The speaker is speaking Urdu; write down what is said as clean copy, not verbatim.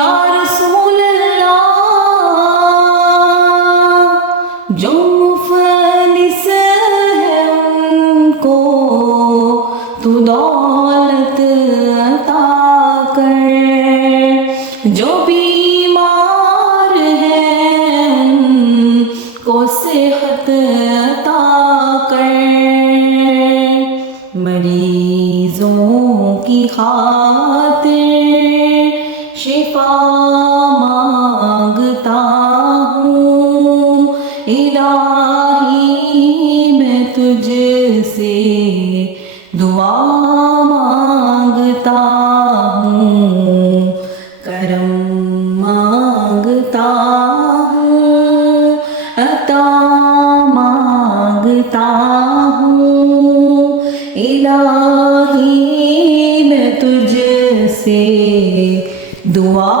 یا رسول اللہ، جو مفلس ہے ان کو تو دولت عطا کر، جو بیمار ہیں ان کو صحت عطا کر، مریضوں کی خاطر شفا مانگتا ہوں، الہی میں تجھ سے دعا مانگتا ہوں، کرم مانگتا ہوں، عطا مانگتا ہوں، الہی میں تجھ سے دعا